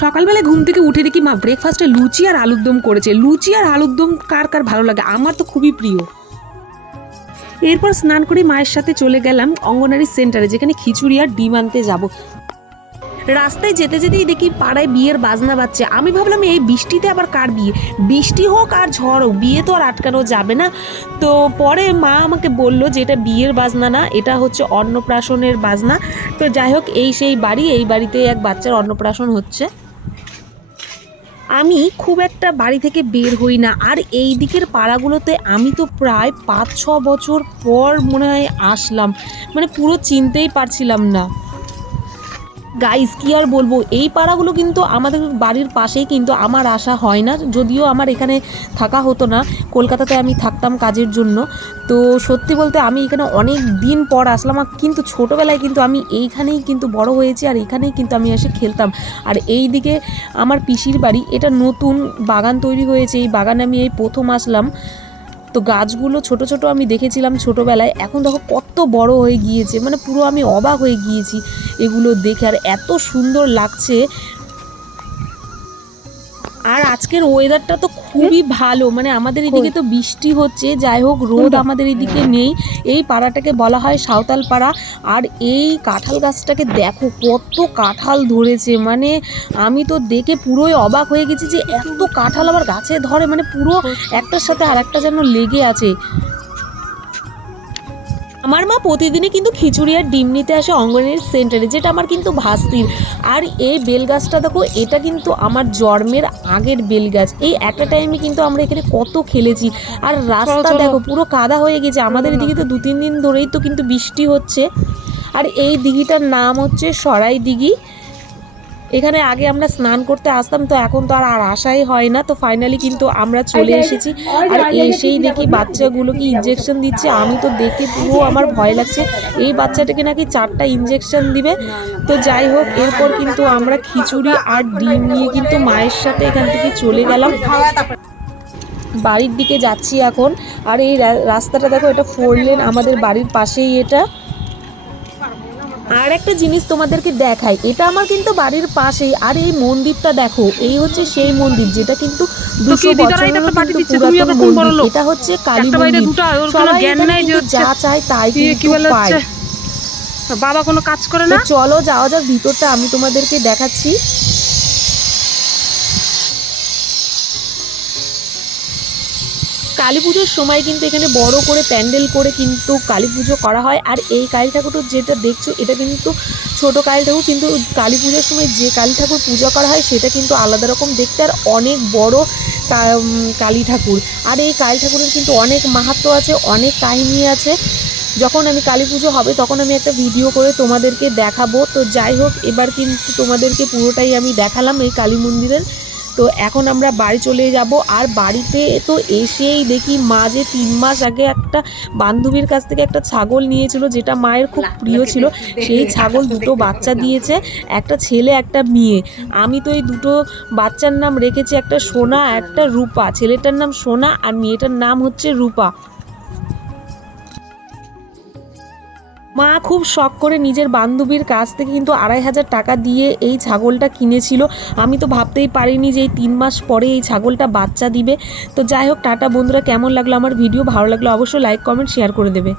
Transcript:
সকালবেলায় ঘুম থেকে উঠে দেখি মা ব্রেকফাস্টে লুচি আর আলুর দম করেছে। লুচি আর আলুর দম কার কার ভালো লাগে? আমার তো খুবই প্রিয়। এরপর স্নান করে মায়ের সাথে চলে গেলাম অঙ্গনারী সেন্টারে, যেখানে খিচুড়ি আর ডিম আনতে যাব। রাস্তায় যেতে যেতেই দেখি পাড়ায় বিয়ের বাজনা বাজছে। আমি ভাবলাম, এই বৃষ্টিতে আবার কার বিয়ে? বৃষ্টি হোক আর ঝড় হোক, বিয়ে তো আর আটকানো যাবে না। তো পরে মা আমাকে বলল যে, এটা বিয়ের বাজনা না, এটা হচ্ছে অন্নপ্রাশনের বাজনা। তো যাই হোক, এই সেই বাড়ি, এই বাড়িতে এক বাচ্চার অন্নপ্রাশন হচ্ছে। আমি খুব একটা বাড়ি থেকে বের হই না। আর এই দিকের পাড়াগুলোতে আমি তো প্রায় পাঁচ ছ বছর পর মনে হয় আসলাম। মানে পুরো চিনতেই পারছিলাম না। গাইস কি আর বলব? এই পাড়াগুলো কিন্তু আমাদের বাড়ির পাশেই কিন্তু আমার আসা হয় না। যদিও আমার এখানে থাকা হতো না, কলকাতাতে আমি থাকতাম কাজের জন্য। তো সত্যি বলতে আমি এখানে অনেক দিন পর আসলাম কিন্তু ছোটোবেলায় কিন্তু আমি এইখানেই কিন্তু বড় হয়েছি, আর এখানেই কিন্তু আমি এসে খেলতাম। আর এই দিকে আমার পিসির বাড়ি, এটা নতুন বাগান তৈরি হয়েছে, এই বাগানে আমি এই প্রথম আসলাম। তো গাছগুলো ছোট ছোট আমি দেখেছিলাম ছোটোবেলায়। এখন দেখো কত বড় হয়ে গিয়েছে মানে পুরো আমি অবাক হয়ে গিয়েছি এগুলো দেখে। আর এত সুন্দর লাগছে। আর আজকের ওয়েদারটা তো খুবই ভালো মানে আমাদের এদিকে তো বৃষ্টি হচ্ছে যাই হোক রোদ আমাদের এদিকে নেই। এই পাড়াটাকে বলা হয় সাঁওতাল পাড়া আর এই কাঁঠাল গাছটাকে দেখো কত কাঁঠাল ধরেছে। মানে আমি তো দেখে পুরোই অবাক হয়ে গেছি যে এত কাঁঠাল আবার গাছে ধরে মানে পুরো একটার সাথে আর একটা যেন লেগে আছে। আমার মা প্রতিদিনই কিন্তু খিচুড়ি আর ডিম নিতে আসে অঙ্গনের সেন্টারে যেটা আমার কিন্তু ভাস্তির। আর এই বেল গাছটা দেখো এটা কিন্তু আমার জন্মের আগের বেল গাছ এই একটা টাইমে কিন্তু আমরা এখানে কত খেলেছি। আর রাস্তা দেখো পুরো কাদা হয়ে গেছে। আমাদের এদিকে তো দু তিন দিন ধরেই তো কিন্তু বৃষ্টি হচ্ছে। আর এই দিঘিটার নাম হচ্ছে সরাই দিঘি এখানে আগে আমরা স্নান করতে আসতাম তো এখন তো আর আর আসাই হয় না তো ফাইনালি কিন্তু আমরা চলে এসেছি। আর এসেই দেখি বাচ্চাগুলোকে ইঞ্জেকশন দিচ্ছে আমি তো দেখে পুরো আমার ভয় লাগছে। এই বাচ্চাটাকে নাকি চারটা ইঞ্জেকশন দিবে। তো যাই হোক এরপর কিন্তু আমরা খিচুড়ি আর ডিম নিয়ে কিন্তু মায়ের সাথে এখান থেকে চলে গেলাম। বাড়ির দিকে যাচ্ছি এখন। আর এই রাস্তাটা দেখো এটা ফোর লেন আমাদের বাড়ির পাশেই এটা। আর একটা জিনিস তোমাদেরকে দেখাই এটা আমার কিন্তু বাড়ির পাশেই। আর এই মন্দিরটা দেখো এই হচ্ছে সেই মন্দির যেটা কিন্তু দুশো এটা মন্দির। হচ্ছে কালী মন্দির। সবাই যে চায় তাই কিন্তু পায়। বাবা কোনো কাজ করে না? চলো যাওয়া যাক ভিতরটা আমি তোমাদেরকে দেখাচ্ছি। কালী পুজোর সময় কিন্তু এখানে বড় করে প্যান্ডেল করে কিন্তু কালী পুজো করা হয়। আর এই কালী ঠাকুরটা যেটা দেখছ, এটা কিন্তু ছোট কালী ঠাকুর, কিন্তু কালী পুজোর সময় যে কালী ঠাকুর পূজা করা হয়, সেটা কিন্তু আলাদা রকম দেখতে আর অনেক বড় কালী ঠাকুর। আর এই কালী ঠাকুরের কিন্তু অনেক মাহাত্ম্য আছে, অনেক কাহিনী আছে। যখন আমি কালী পুজো হবে, তখন আমি একটা ভিডিও করে তোমাদেরকে দেখাবো। তো যাই হোক, এবার কিন্তু তোমাদেরকে পুরোটাই আমি দেখালাম এই কালী মন্দিরের। তো এখন আমরা বাড়ি চলে যাব। আর বাড়িতে তো এসেই দেখি মা যে তিন মাস আগে একটা বান্ধবীর কাছ থেকে একটা ছাগল নিয়েছিল যেটা মায়ের খুব প্রিয় ছিল। সেই ছাগল দুটো বাচ্চা দিয়েছে একটা ছেলে একটা মেয়ে। আমি তো এই দুটো বাচ্চার নাম রেখেছি একটা সোনা একটা রূপা। ছেলেটার নাম সোনা আর মেয়েটার নাম হচ্ছে রূপা। মা খুব শখ করে নিজের বান্ধবীর কাছ থেকে কিন্তু আড়াই হাজার টাকা দিয়ে এই ছাগলটা কিনেছিল। আমি তো ভাবতেই পারিনি যে এই তিন মাস পরে এই ছাগলটা বাচ্চা দিবে। তো যাই হোক, টাটা বন্ধুরা, কেমন লাগল আমার ভিডিও? ভালো লাগল অবশ্যই লাইক কমেন্ট শেয়ার করে দেবে।